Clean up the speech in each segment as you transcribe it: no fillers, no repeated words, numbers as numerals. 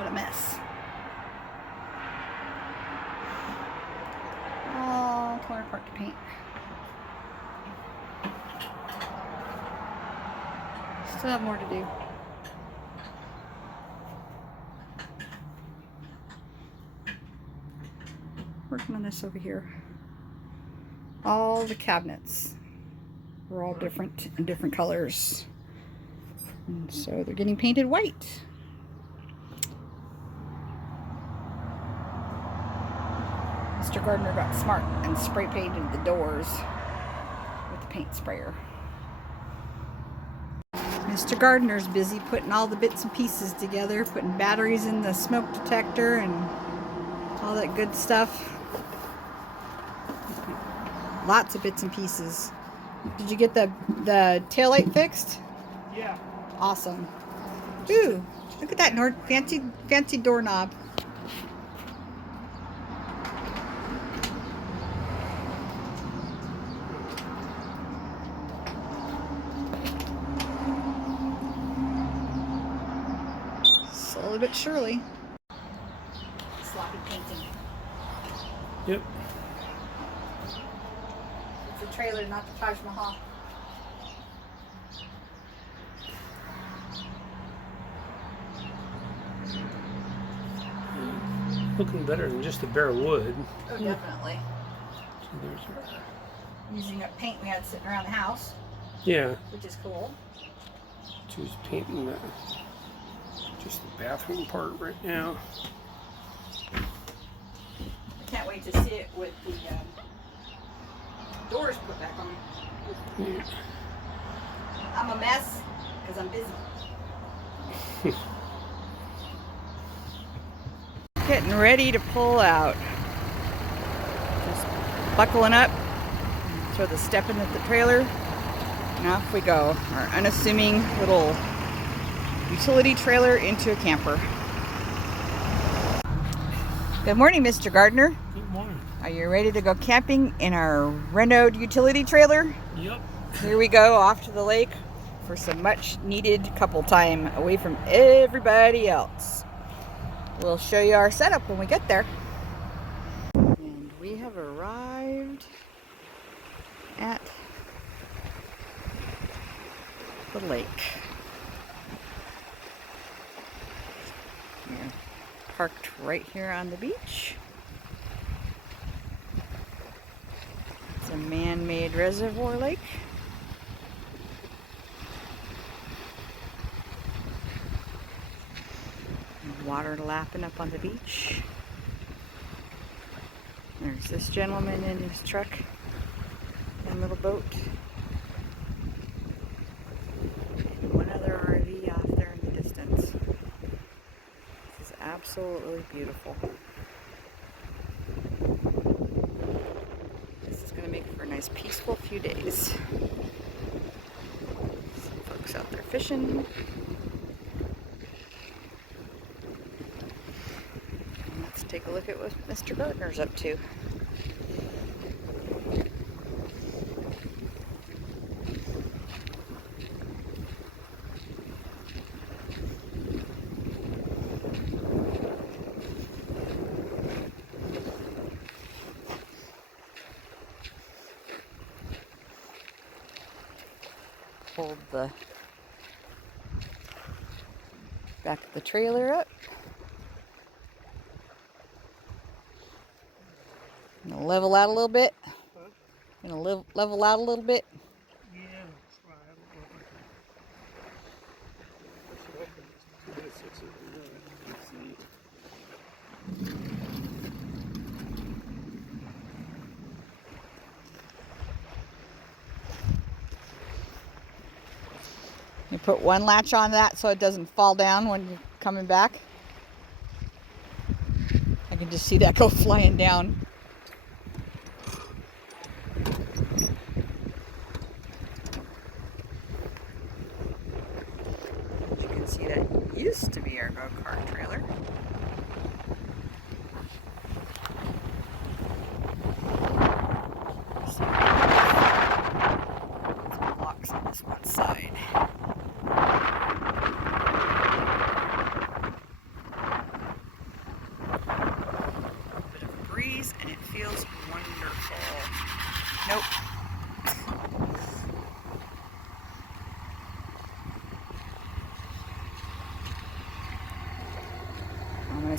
What a mess. All torn apart to paint. Still have more to do. Working on this over here. All the cabinets were all different in different colors. And so they're getting painted white. Mr. Gardner got smart and spray painted the doors with the paint sprayer. Mr. Gardner's busy putting all the bits and pieces together, putting batteries in the smoke detector and all that good stuff. Lots of bits and pieces. Did you get the taillight fixed? Yeah. Awesome. Ooh, look at that fancy doorknob. Slowly but surely. Sloppy painting. Yep. It's a trailer, not the Taj Mahal. Looking better than just a bare wood. Oh, definitely. So there's our... Using up paint we had sitting around the house. Yeah. Which is cool. She's painting just the bathroom part right now. I can't wait to see it with the doors put back on. Yeah. I'm a mess because I'm busy. Getting ready to pull out. Just buckling up. Throw the step into the trailer. And off we go. Our unassuming little utility trailer into a camper. Good morning, Mr. Gardner. Good morning. Are you ready to go camping in our Renault utility trailer? Yep. Here we go, off to the lake for some much needed couple time away from everybody else. We'll show you our setup when we get there. And we have arrived at the lake. We're parked right here on the beach. It's a man-made reservoir lake. Water lapping up on the beach. There's this gentleman in his truck and little boat. And one other RV off there in the distance. This is absolutely beautiful. This is going to make for a nice peaceful few days. Some folks out there fishing. Take a look at what Mr. Gardner's up to. Hold the back of the trailer up. Gonna level out a little bit. Huh? Gonna level out a little bit. Yeah, that's right. You put one latch on that so it doesn't fall down when you're coming back. I can just see that go flying down. You can see that used to be our go-kart trailer. Some blocks on this one side.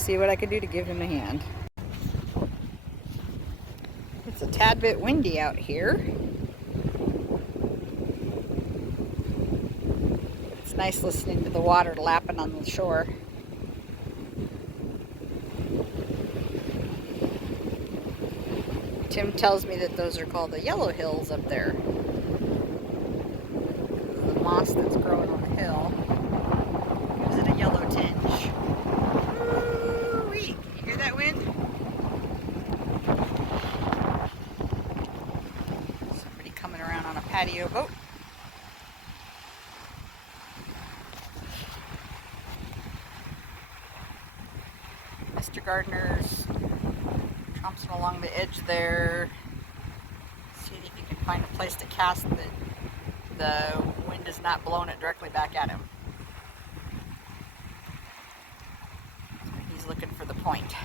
see what I can do to give him a hand. It's a tad bit windy out here. It's nice listening to the water lapping on the shore. Tim tells me that those are called the yellow hills up there. The moss that's growing on the hill gives it a yellow tinge. Woo-wee! Can you hear that wind? Somebody coming around on a patio boat. Mr. Gardner's tromping along the edge there, seeing if he can find a place to cast that the wind is not blowing it directly back at him. So he's looking for the point.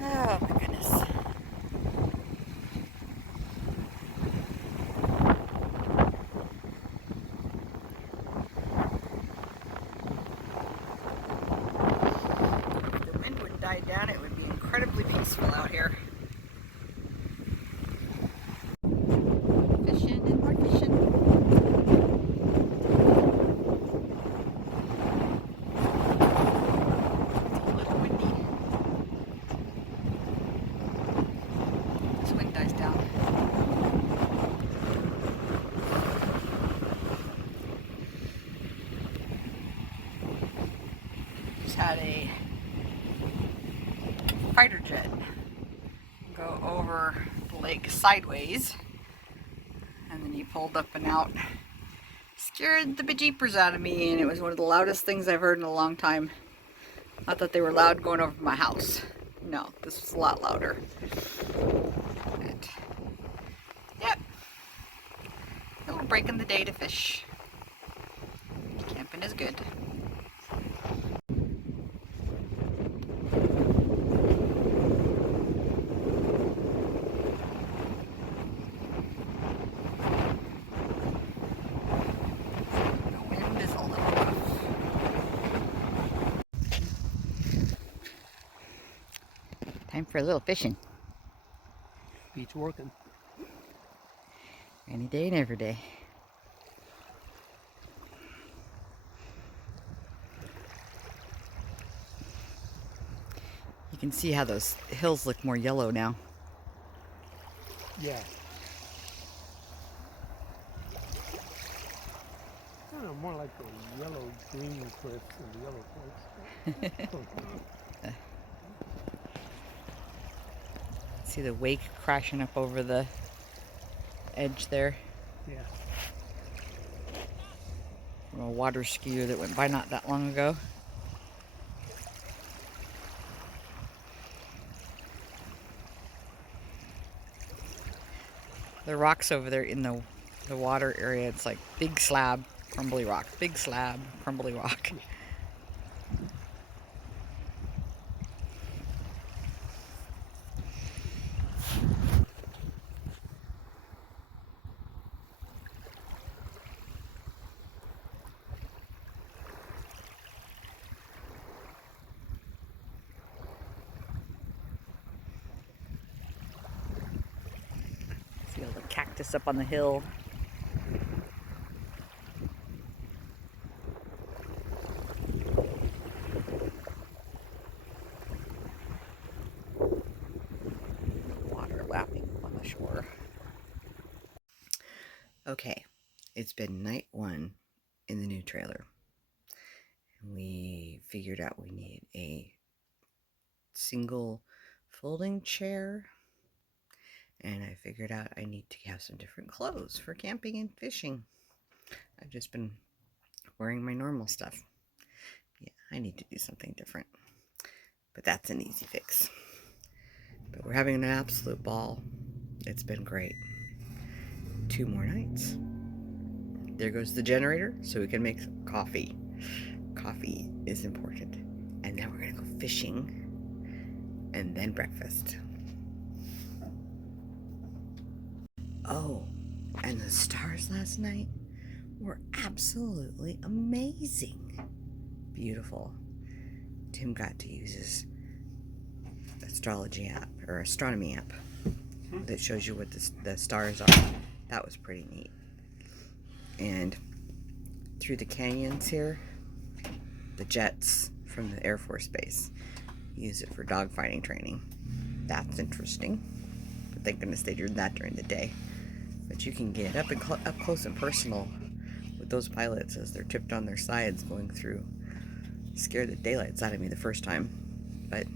Oh my goodness. If the wind would die down, it would be incredibly peaceful out here. Fishing and more fishing. It's a little windy. This wind dies down. Just had a fighter jet go over the lake sideways, and then he pulled up and out. Scared the bejeepers out of me, and it was one of the loudest things I've heard in a long time. Not that they were loud going over my house. No, this was a lot louder. And, yep. A little break in the day to fish. Camping is good. The wind is a little rough. Time for a little fishing. Beach working. Any day and every day. You can see how those hills look more yellow now. Yeah. I don't know, more like the yellow-green cliffs and the yellow cliffs. See the wake crashing up over the edge there Yeah. from a water skier that went by not that long ago. The rocks over there in the water area, it's like big slab, crumbly rock, big slab, crumbly rock. See all the cactus up on the hill. Water lapping on the shore. Okay, it's been night one in the new trailer. We figured out we need a single folding chair, and I figured out I need to have some different clothes for camping and fishing. I've just been wearing my normal stuff. Yeah, I need to do something different, but that's an easy fix. But we're having an absolute ball. It's been great. 2 more nights. There goes the generator so we can make some coffee. Coffee is important. And now we're gonna go fishing and then breakfast. Oh, and the stars last night were absolutely amazing. Beautiful. Tim got to use his astrology app, or astronomy app, that shows you what the stars are. That was pretty neat. And through the canyons here, the jets from the Air Force Base use it for dogfighting training. That's interesting. But thank goodness they did that during the day. But you can get up close and personal with those pilots as they're tipped on their sides going through. Scared the daylights out of me the first time, but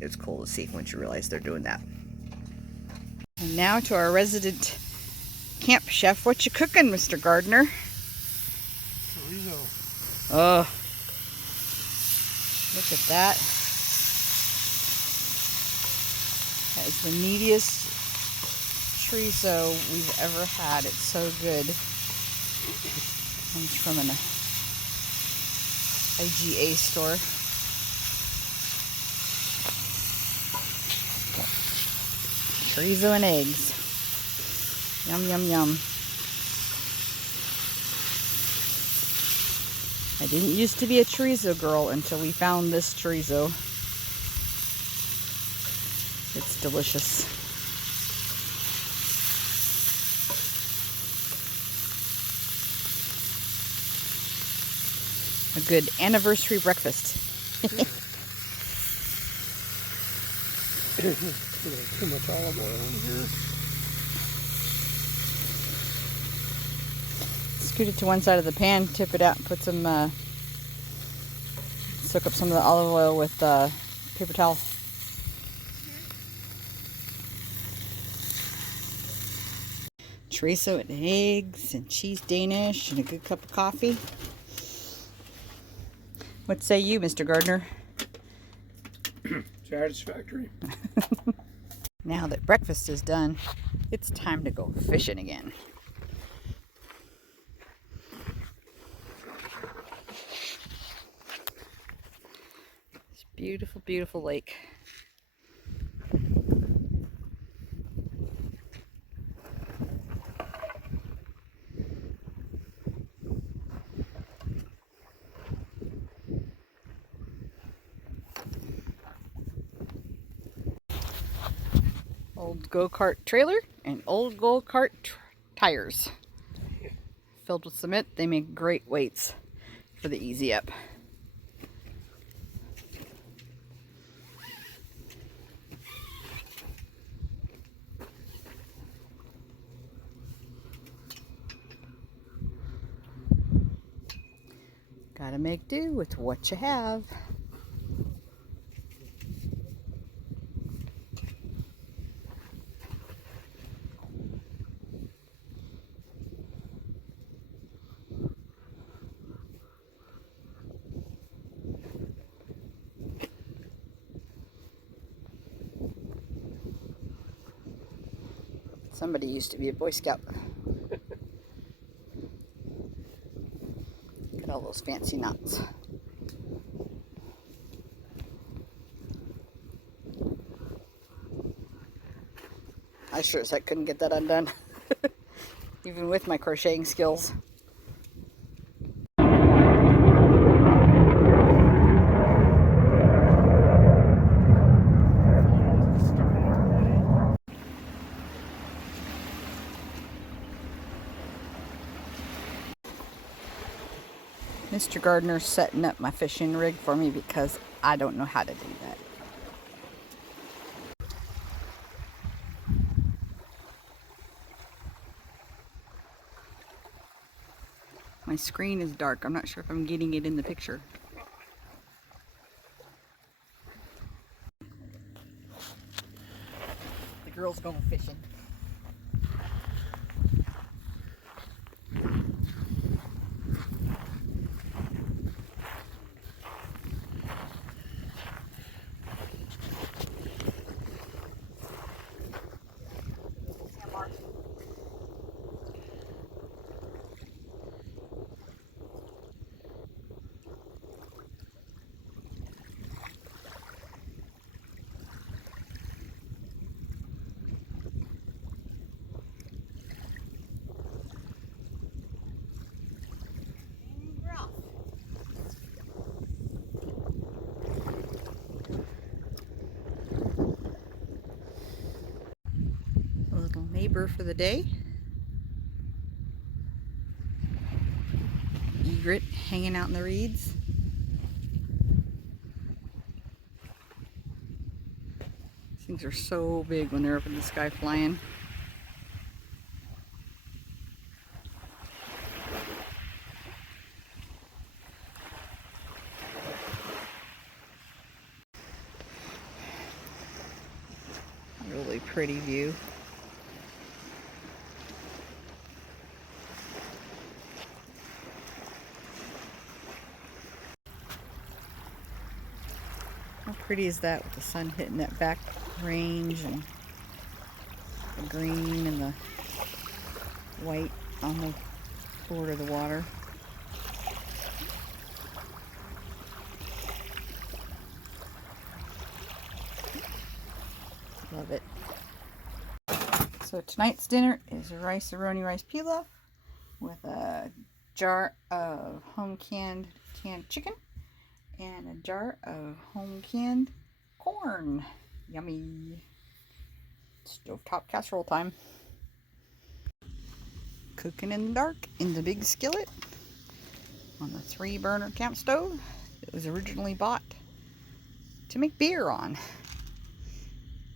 it was cool to see once you realize they're doing that. And now to our resident camp chef. What you cooking, Mr. Gardner? Chorizo. Oh, look at that. That is the meatiest chorizo we've ever had. It's so good. Comes from an IGA store. Chorizo and eggs. Yum, yum, yum. I didn't used to be a chorizo girl until we found this chorizo. It's delicious. A good anniversary breakfast. Too much olive oil in here. Scoot it to one side of the pan, tip it out, and put some, soak up some of the olive oil with paper towel. Chorizo and eggs and cheese Danish and a good cup of coffee. What say you, Mr. Gardner? Satisfactory. Now that breakfast is done, it's time to go fishing again. This beautiful, beautiful lake. Old go-kart trailer and old go-kart tires. Filled with cement, they make great weights for the easy up. Gotta make do with what you have. Somebody used to be a Boy Scout. Get all those fancy knots. I sure as heck couldn't get that undone. Even with my crocheting skills. Mr. Gardner's setting up my fishing rig for me because I don't know how to do that. My screen is dark. I'm not sure if I'm getting it in the picture. The girls going fishing. neighbor for the day. Egret hanging out in the reeds. These things are so big when they're up in the sky flying. Really pretty view. How pretty is that with the sun hitting that back range and the green and the white on the border of the water. Love it. So tonight's dinner is a rice-a-roni rice pilaf with a jar of home canned chicken and a jar of home canned corn. Yummy. Stovetop casserole time. Cooking in the dark in the big skillet on the 3-burner camp stove that was originally bought to make beer on.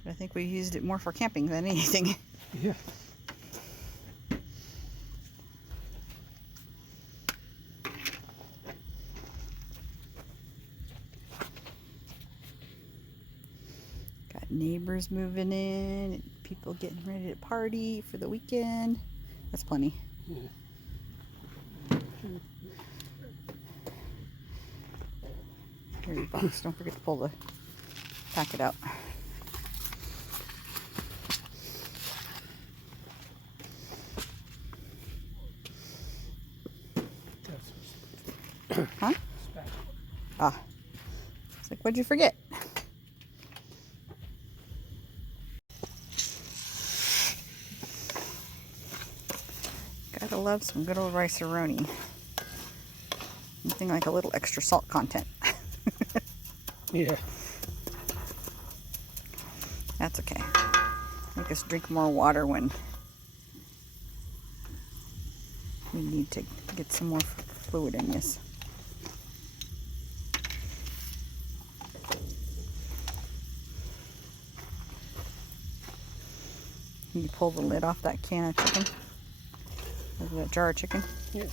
But I think we used it more for camping than anything. Yeah. Got neighbors moving in, and people getting ready to party for the weekend. That's plenty. Yeah. Here's your box. Don't forget to pull the packet out. Huh? Ah. It's like, what'd you forget? Gotta love some good old rice-a-roni. Anything like a little extra salt content. Yeah. That's okay. Make us drink more water when we need to get some more fluid in this. Can you pull the lid off that can of chicken? Or that jar of chicken? Yeah.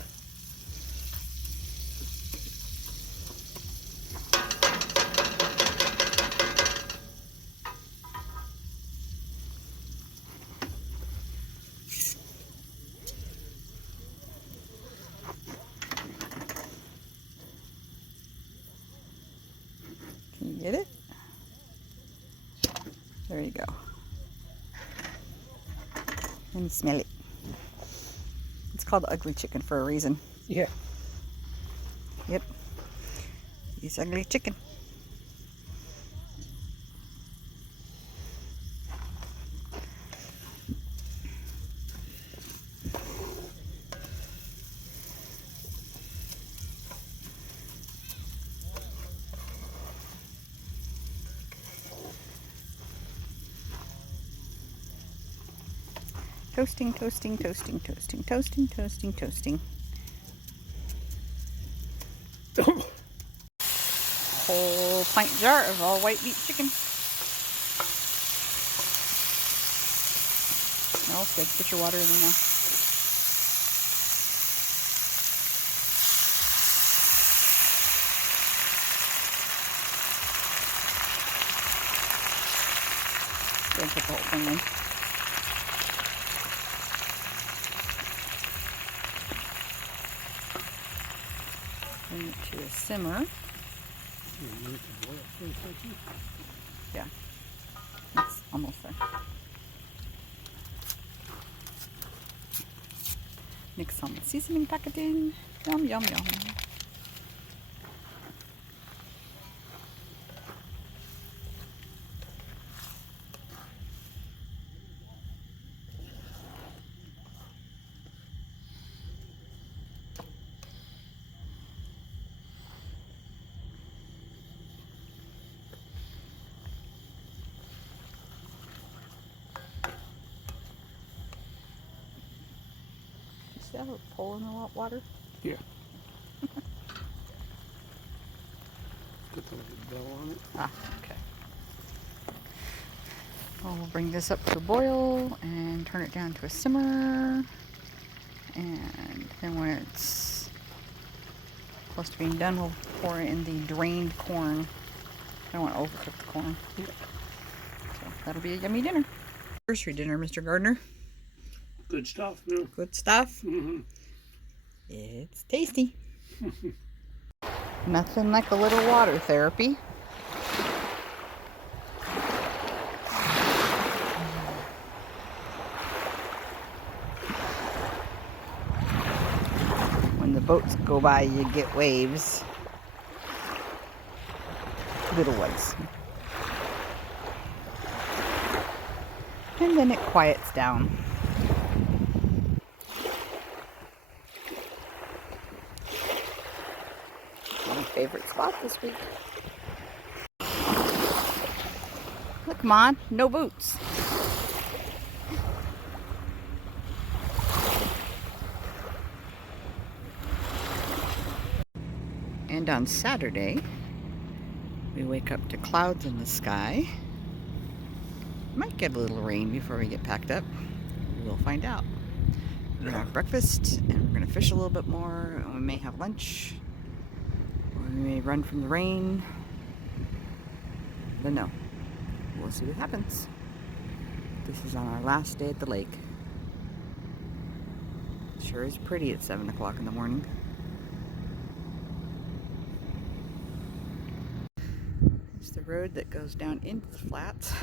Can you get it? There you go. And smell it. It's called ugly chicken for a reason. Yeah. Yep. It's ugly chicken. Toasting, toasting, toasting, toasting, toasting, toasting, toasting. Whole pint jar of all white meat chicken. Smells good. Get your water in there now. Don't put the whole thing in. Bring it to a simmer. Yeah, it's almost there. Mix some seasoning packet in. Yum, yum, yum. See how it's pulling the water? Yeah. Put the little bell on it. Ah, okay. Well, we'll bring this up to a boil and turn it down to a simmer. And then when it's close to being done, we'll pour in the drained corn. I don't want to overcook the corn. Yeah. So that'll be a yummy dinner. Anniversary dinner, Mr. Gardner. Good stuff, no? Good stuff. Mm-hmm. It's tasty. Nothing like a little water therapy. When the boats go by, you get waves. Little ones. And then it quiets down. My favorite spot this week. Look, come on, no boots. And on Saturday, we wake up to clouds in the sky. Might get a little rain before we get packed up. We'll find out. We're gonna have breakfast and we're gonna fish a little bit more. And we may have lunch. Or we may run from the rain. But no. We'll see what happens. This is on our last day at the lake. It sure is pretty at 7 o'clock in the morning. It's the road that goes down into the flats.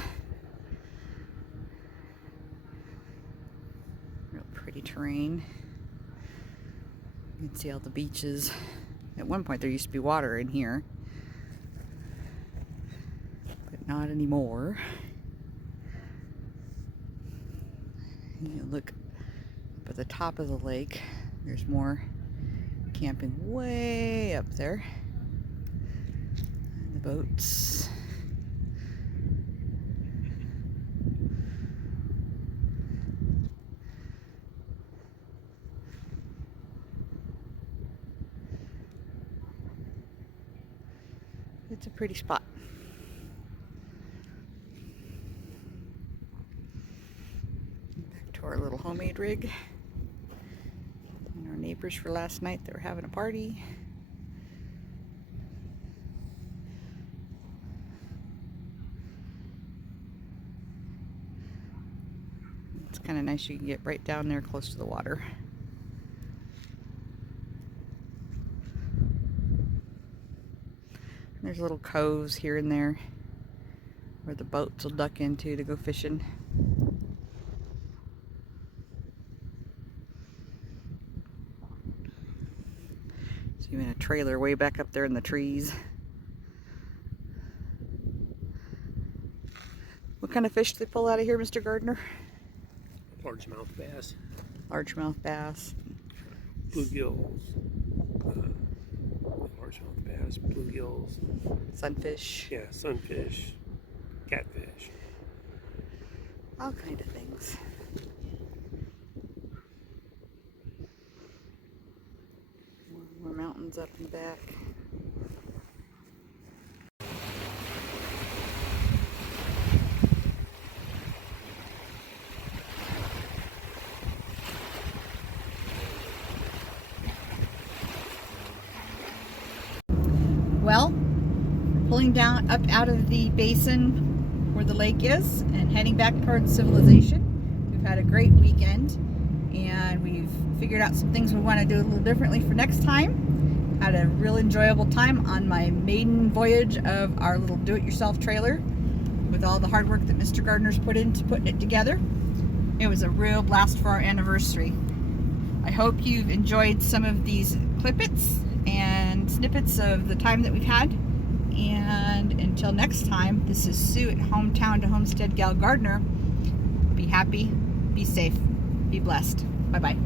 Real pretty terrain. You can see all the beaches. At one point there used to be water in here, but not anymore. You look up at the top of the lake, there's more camping way up there. And the boats. It's a pretty spot. Back to our little homemade rig. And our neighbors for last night, they were having a party. It's kind of nice you can get right down there close to the water. There's little coves here and there where the boats will duck into to go fishing. There's even a trailer way back up there in the trees. What kind of fish do they pull out of here, Mr. Gardner? Largemouth bass. Largemouth bass. Bluegills. Largemouth bass, bluegills. Sunfish. Yeah, sunfish. Catfish. All kind of things. More mountains up and back. Well, pulling down up out of the basin where the lake is and heading back towards civilization. We've had a great weekend and we've figured out some things we want to do a little differently for next time. Had a real enjoyable time on my maiden voyage of our little do-it-yourself trailer with all the hard work that Mr. Gardner's put into putting it together. It was a real blast for our anniversary. I hope you've enjoyed some of these clippets and snippets of the time that we've had. And until next time, this is Sue at Hometown to Homestead Gal Gardner. Be happy, be safe, be blessed. Bye-bye.